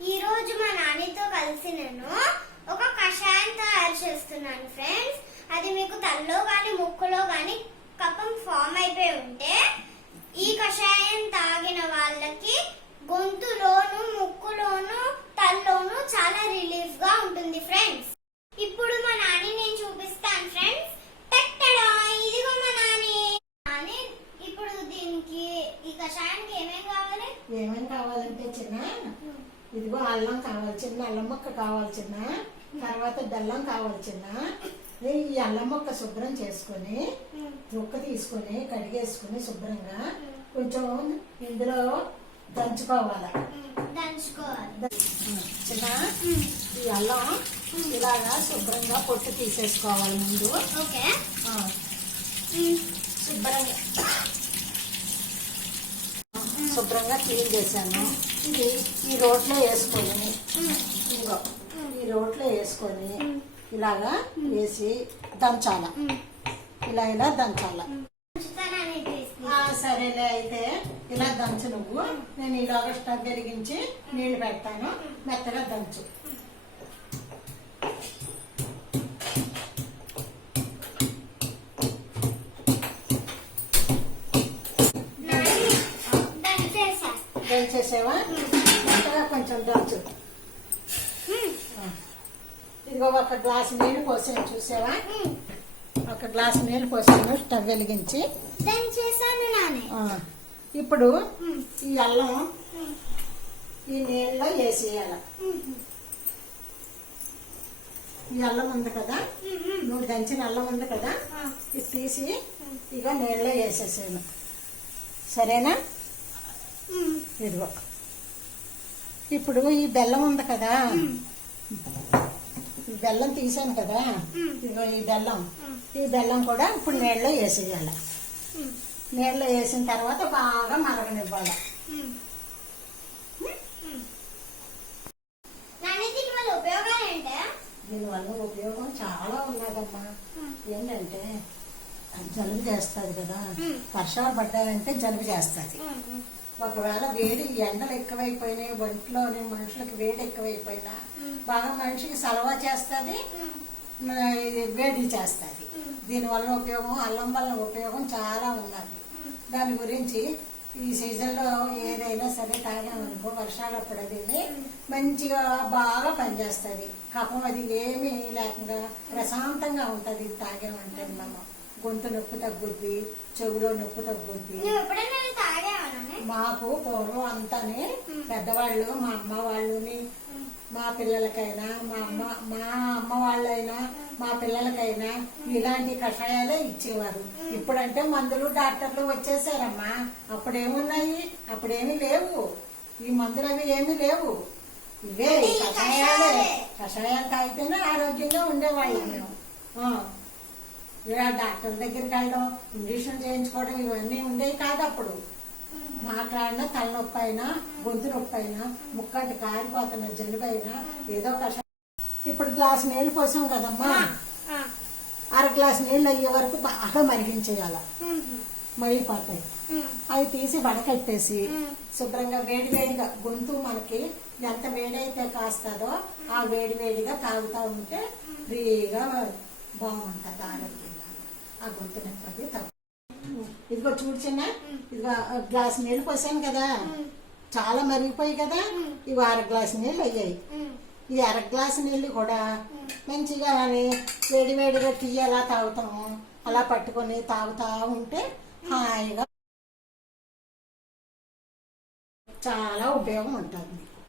ఈ రోజు మా నాన్నతో కలిసి నేను ఒక కషాయం తయారు చేస్తున్నాను ఫ్రెండ్స్. అది మీకు తలలో గాని ముక్కులో గాని కఫం ఫామ్ అయిపోయి ఉంటే ఈ కషాయం తాగిన వాళ్ళకి గొంతులోను ముక్కులోను తలలోను చాలా రిలీఫ్ గా ఉంటుంది ఫ్రెండ్స్. ఇప్పుడు మా నాని నేను చూపిస్తాను ఫ్రెండ్స్. ఇదిగో మా నాని. ఇప్పుడు దీనికి ఈ కషాయానికి ఏమేం కావాలంటే చిన్న ఇదిగో అల్లం కావాలి, చిన్న అల్లం ముక్క కావాలి చిన్న, తర్వాత బెల్లం కావాలి చిన్న. ఈ అల్లం ముక్క శుభ్రం చేసుకొని ముక్క తీసుకొని కడిగేసుకుని శుభ్రంగా కొంచెం ఇందులో దంచుకోవాలి చిన్న. ఈ అల్లం ఇలాగా శుభ్రంగా పొట్టు తీసేసుకోవాలి ముందు. శుభ్రంగా క్లీన్ చేశాను. ఇది ఈ రోట్లో వేసుకొని ఇదిగో ఈ రోట్లో వేసుకొని ఇలాగా వేసి దంచాల, ఇలా దంచాల. సరేలే అయితే ఇలా దంచు నువ్వు. నేను ఇలాగ స్టవ్ వెలిగించి నీళ్లు పెడతాను, మెత్తగా దంచు. దంచేసావా? మెత్తగా కొంచెం దంచు. ఇదిగో ఒక గ్లాసు నీళ్లు పోసాను చూసావా? ఒక గ్లాసు నీళ్లు పోసాను స్టవ్ వెలిగించి. ఇప్పుడు ఈ అల్లం ఈ నీళ్ళలో వేసేయాలి. ఈ అల్లం ఉంది కదా, నువ్వు దంచిన అల్లం ఉంది కదా, ఇది తీసి ఇక నీళ్ళలో వేసేసాను. సరేనా? ఇదిగో ఇప్పుడు ఈ బెల్లం ఉంది కదా, ఈ బెల్లం తీసాను కదా, ఇదిగో ఈ బెల్లం కూడా ఇప్పుడు నీళ్ళలో వేసేయాలి. నీళ్ళలో వేసిన తర్వాత బాగా మరగనివ్వాలి. దీనివల్ల ఉపయోగం చాలా ఉన్నదమ్మా. ఏంటంటే జలుబు చేస్తుంది కదా, వర్షాలు పడ్డాయంటే జలుబు చేస్తుంది. ఒకవేళ వేడి ఎండలు ఎక్కువైపోయినాయి, ఒంట్లోని మనుషులకి వేడి ఎక్కువైపోయినా బాగా మనిషికి సలవా చేస్తుంది, వేడి చేస్తుంది. దీనివల్ల ఉపయోగం, అల్లం వల్ల ఉపయోగం చాలా ఉన్నది. దాని గురించి ఈ సీజన్లో ఏదైనా సరే తాగామనుకో, వర్షాలప్పుడు అది మంచిగా బాగా పనిచేస్తుంది. కఫం అది ఏమీ లేకుండా ప్రశాంతంగా ఉంటుంది. ఇది తాగామంటే మనం గొంతు నొప్పి తగ్గుద్ది, చెవులో నొప్పి తగ్గుద్ది. మాకు పూర్వం అంతానే పెద్దవాళ్ళు, మా అమ్మ వాళ్ళని, మా పిల్లలకైనా, మా అమ్మ వాళ్ళైనా మా పిల్లలకైనా ఇలాంటి కషాయాలే ఇచ్చేవారు. ఇప్పుడంటే మందులు డాక్టర్లు వచ్చేసారమ్మా. అప్పుడేమున్నాయి? అప్పుడేమీ లేవు. ఈ మందులు అవి ఏమీ లేవు. ఇవే కషాయాలే. కషాయాలు తాగితేనే ఆరోగ్యంగా ఉండేవాళ్ళం మేము. ఇలా డాక్టర్ దగ్గరికి వెళ్ళడం, ఇంజక్షన్ చేయించుకోవడం ఇవన్నీ ఉండేవి కాదు అప్పుడు. మాట్లాడినా తలనొప్పి అయినా, గొంతు నొప్పి అయినా, ముక్కంటి కారిపోతున్న జలుబు అయినా ఏదో కషాయం. ఇప్పుడు గ్లాసు నీళ్ళు పోసాం కదమ్మా, అర గ్లాసు నీళ్ళు అయ్యే వరకు బాగా మరిగించేయాల. మరిగిపోతాయి. అవి తీసి వడకట్టేసి శుభ్రంగా వేడివేడిగా, గొంతు మనకి ఎంత వేడైతే కాస్తుందో ఆ వేడివేడిగా తాగుతూ ఉంటే ఫ్రీగా బాగుంటుంది ఆరోగ్యంగా. ఆ గొంతు నొప్పి తగ్గు. ఇదిగో చూడు చిన్న, ఇదిగో గ్లాసు నీళ్ళు పోసాను కదా, చాలా మరిగిపోయి కదా, ఇవి అర గ్లాసు నీళ్ళు అయ్యాయి. ఈ అర గ్లాసు నీళ్ళు కూడా మంచిగా వేడివేడిగా టీ ఎలా తాగుతాము అలా పట్టుకొని తాగుతా ఉంటే హాయిగా చాలా ఉపయోగం ఉంటుంది.